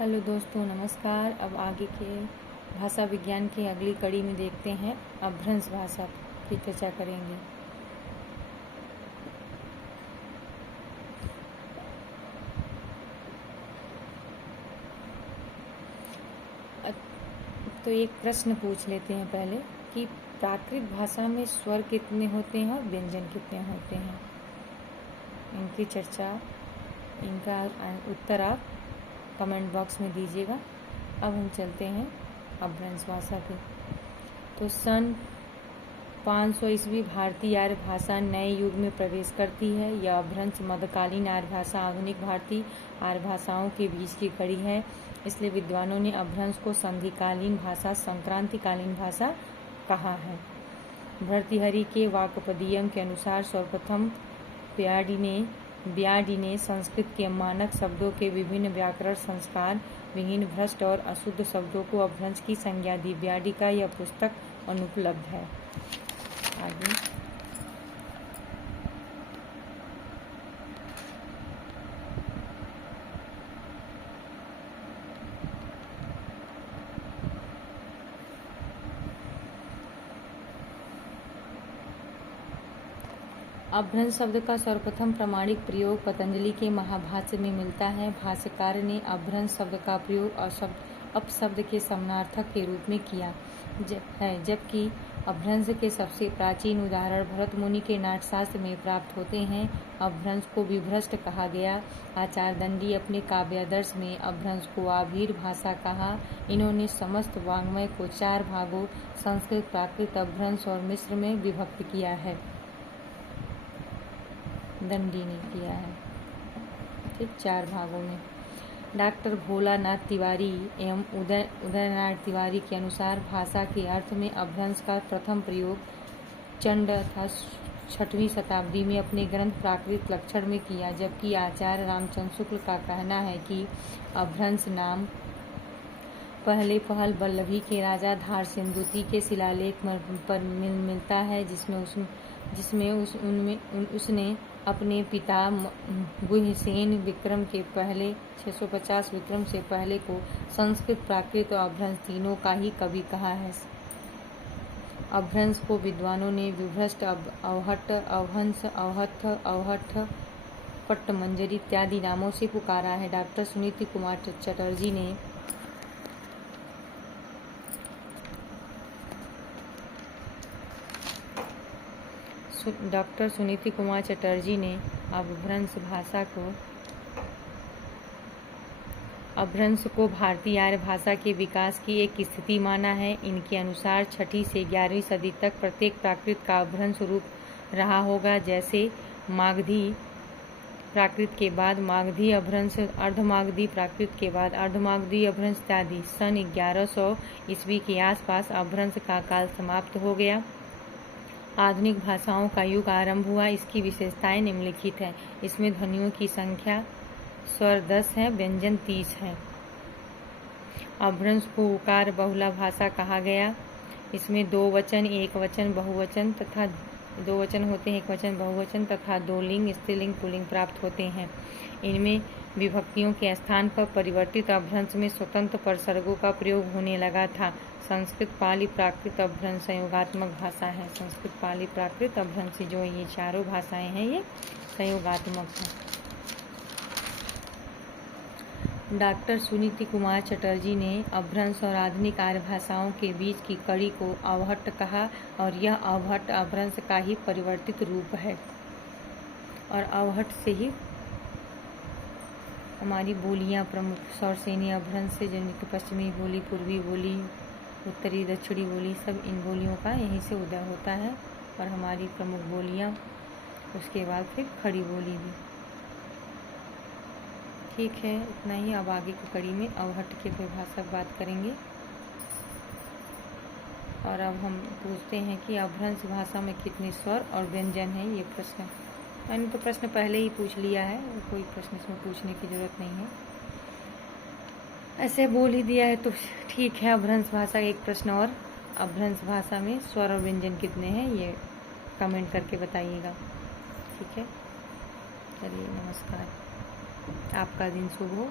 Hello दोस्तों, नमस्कार। अब आगे के भाषा विज्ञान की अगली कड़ी में देखते हैं, अपभ्रंश भाषा की चर्चा करेंगे। तो एक प्रश्न पूछ लेते हैं पहले कि प्राकृत भाषा में स्वर कितने होते हैं और व्यंजन कितने होते हैं। इनकी चर्चा, इनका उत्तर आप कमेंट बॉक्स में दीजिएगा। अब हम चलते हैं अपभ्रंश भाषा पे। तो सन 500 ईस्वी भारतीय आर्य भाषा नए युग में प्रवेश करती है। यह अपभ्रंश मध्यकालीन आर्य भाषा आधुनिक भारतीय आर्य भाषाओं के बीच की कड़ी है। इसलिए विद्वानों ने अपभ्रंश को संधिकालीन भाषा, संक्रांतिकालीन भाषा कहा है। भर्तृहरि के वाक्पदीयम के अनुसार सर्वप्रथम ब्याडी ने संस्कृत के मानक शब्दों के विभिन्न व्याकरण संस्कार विहीन भ्रष्ट और अशुद्ध शब्दों को अपभ्रंश की संज्ञा दी। ब्याडी का यह पुस्तक अनुपलब्ध है। आगे अपभ्रंश शब्द का सर्वप्रथम प्रमाणिक प्रयोग पतंजलि के महाभाष्य में मिलता है। भाष्यकार ने अपभ्रंश शब्द का प्रयोग अपशब्द के समानार्थक के रूप में किया है, जबकि अपभ्रंश के सबसे प्राचीन उदाहरण भरत मुनि के नाट्यशास्त्र में प्राप्त होते हैं। अपभ्रंश को विभ्रष्ट कहा गया। आचार्यदंडी अपने काव्यादर्श में अपभ्रंश को आभीर भाषा कहा। इन्होंने समस्त वाङ्मय को 4 भागों संस्कृत, प्राकृत, अपभ्रंश और मिश्र में विभक्त किया है। दंडी ने किया है, ठीक, 4 भागों में। डॉक्टर भोलानाथ तिवारी एवं उदयनारायण तिवारी के अनुसार भाषा के अर्थ में अपभ्रंश का प्रथम प्रयोग चंड था 6वीं शताब्दी में अपने ग्रंथ प्राकृत लक्षण में किया, जबकि आचार्य रामचंद्र शुक्ल का कहना है कि अपभ्रंश नाम पहल वल्लभी के राजा धार सिंधुती के शिलालेख पर मिलता है, जिसमें उसने अपने पिता गुह्यसेन विक्रम के पहले 650 विक्रम से पहले को संस्कृत, प्राकृत और अपभ्रंश तीनों का ही कवि कहा है। अपभ्रंश को विद्वानों ने विभ्रष्ट, अवहट, अवहंस, अवहथ, अवहठ, पट्टमंजरी इत्यादि नामों से पुकारा है। डॉक्टर सुनीति कुमार चटर्जी ने अपभ्रंश को भारतीय आर्य भाषा के विकास की एक स्थिति माना है। इनके अनुसार 6वीं से 11वीं सदी तक प्रत्येक प्राकृत का अपभ्रंश रूप रहा होगा, जैसे मागधी प्राकृत के बाद मागधी अपभ्रंश, अर्धमागधी प्राकृत के बाद अर्धमागधी अपभ्रंश इत्यादि। सन 1100 ईस्वी के आसपास अपभ्रंश का काल समाप्त हो गया। आधुनिक भाषाओं का युग आरंभ हुआ। इसकी विशेषताएं निम्नलिखित है। इसमें ध्वनियों की संख्या स्वर 10 है, व्यंजन 30 है। अपभ्रंश को उकार बहुला भाषा कहा गया। इसमें 2 वचन, 1 वचन, बहुवचन तथा 2 वचन होते हैं, 1 वचन, बहुवचन तथा 2 लिंग, स्त्रीलिंग, पुल्लिंग प्राप्त होते हैं। इनमें विभक्तियों के स्थान पर परिवर्तित अपभ्रंश में स्वतंत्र प्रसर्गों का प्रयोग होने लगा था। संस्कृत, पाली, प्राकृत, अपभ्रंश संयोगात्मक भाषा है। संस्कृत, पाली, प्राकृत, अपभ्रंश जो ये चारों भाषाएं हैं, ये संयोगात्मक हैं। डॉक्टर सुनीति कुमार चटर्जी ने अपभ्रंश और आधुनिक आर्य भाषाओं के बीच की कड़ी को अवहट्ट कहा और यह अवहट्ट अपभ्रंश का ही परिवर्तित रूप है। और अवहट्ट से ही हमारी बोलियां प्रमुख सौरसेनी अपभ्रंश से, जिनकी पश्चिमी बोली, पूर्वी बोली, उत्तरी दक्षिणी बोली, सब इन बोलियों का यहीं से उदय होता है। और हमारी प्रमुख बोलियां, उसके बाद फिर खड़ी बोली भी। ठीक है, इतना ही। अब आगे की कड़ी में अवहट्ट के परिभाषक बात करेंगे। और अब हम पूछते हैं कि अपभ्रंश भाषा में कितने स्वर और व्यंजन हैं। ये प्रश्न मैंने तो प्रश्न पहले ही पूछ लिया है, कोई प्रश्न इसमें पूछने की जरूरत नहीं है, ऐसे बोल ही दिया है तो ठीक है। अपभ्रंश भाषा एक प्रश्न और, अपभ्रंश भाषा में स्वर और व्यंजन कितने हैं, ये कमेंट करके बताइएगा। ठीक है, चलिए, नमस्कार। आपका दिन शुभ हो।